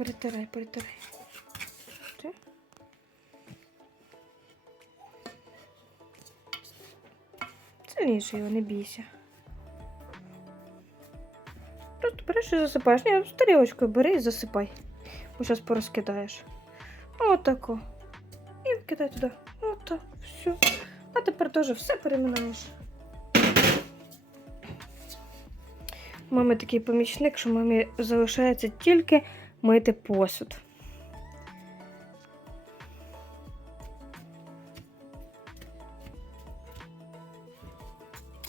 Перетирай, перетирай. Ти? Сильніше його, не бійся. Просто береш і засипаєш. Ні, з тарілочкою бери і засипай. Бо зараз порозкидаєш. Отако. І вкидай туди. Отак. Все. А тепер теж все переминаєш. Мами такий помічник, що мамі залишається тільки мити посуд.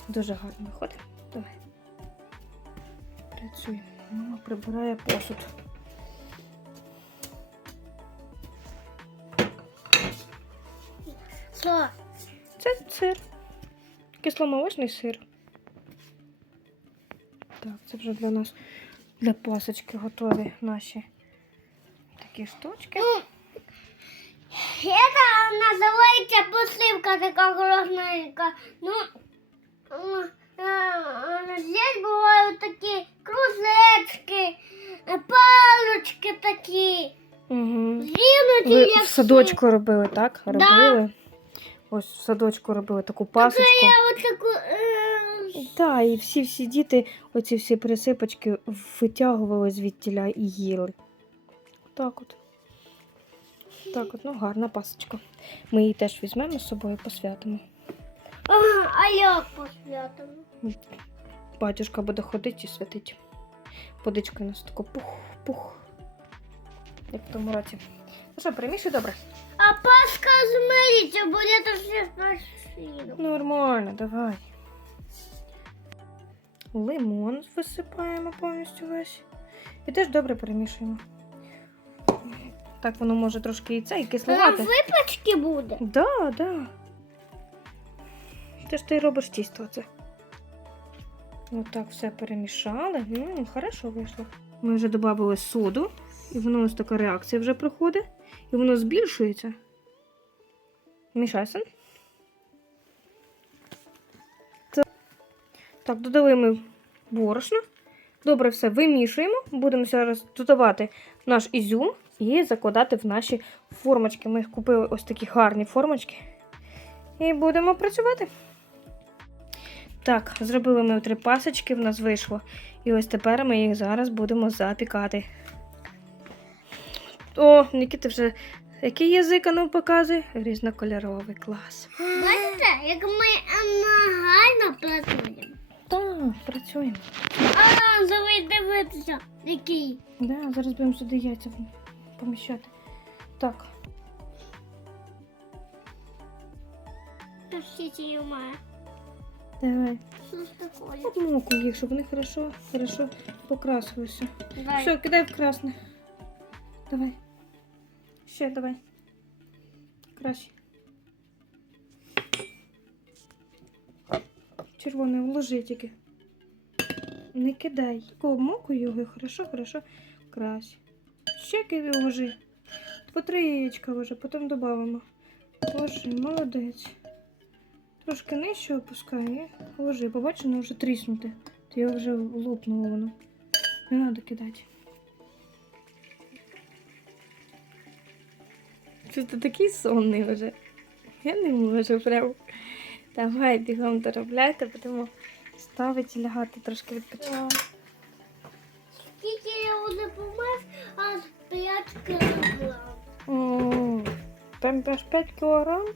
Дуже гарно виходить. Давай. Працюємо. Мама прибирає посуд. Що? Це сир. Кисломолочний сир. Так, це вже для нас для пасочки готові наші такі штучки. Это называется посылка такая грозненькая. Ну, м, э, здесь бывают такие кружечки, э, палочки такие. Угу. Зинуть Ви в садочку робили, так? Да. Робили. Ось в садочку робили таку пасочку. Я вот такую... так, і всі-всі діти оці всі присипочки витягували звідтіля і їли. Так от. Так от, ну гарна пасочка. Ми її теж візьмемо з собою посвятимо. ага, А як посвятимо? Батюшка буде ходити і святить. Водичка у нас тако пух-пух. Як в тому році. Ну що, перемішуй добре? А Пасха смотрите, будет все спасибо. Нормально, давай. Лимон висипаємо повністю весь. І теж добре перемішуємо. Так воно може трошки і це, і Там кисловате. випачки буде. Да, да. Ти ж ти робиш тісто це. Отак все перемішали. М, хорошо вийшло. Ми вже додали соду, і воно ось така реакція вже проходить, і воно збільшується. Мішай Так, додали ми борошно. Добре все вимішуємо. Будемо зараз додавати наш ізюм і закладати в наші формочки. Ми купили ось такі гарні формочки. І будемо працювати. Так, зробили ми три пасочки, в нас вийшло. І ось тепер ми їх зараз будемо запікати. О, Нікіта вже який язик нам показує? Різнокольоровий клас. Бачите, як ми гарно працюємо. Так, працюємо. Оранжевий дивитися, який. Да, зараз будемо сюди яйця поміщати. Так, Пишіть має. давай. Що ж таке? Обмокуй їх, щоб вони хорошо, хорошо покрасилися. Дай. Все, кидай в красне. Давай. Ще давай. Краще. Червоне вложи тільки. Не кидай. Обмокуй його хорошо, хорошо крась. Ще кидай вложи. По три яєчка вже, потім додамо. Ложи, молодець. Трошки нижче опускай і ложи. Побачиш, воно вже тріснуте. Ти його вже лопнуло воно. Не треба кидати. Що ти такий сонний вже? Я не можу прям. Давай бігом доробляйте, будемо ставити і лягати трошки відпочивати. Скільки я не помив, аж 5 кілограм. Там аж 5 кілограм.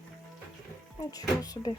Нічого собі.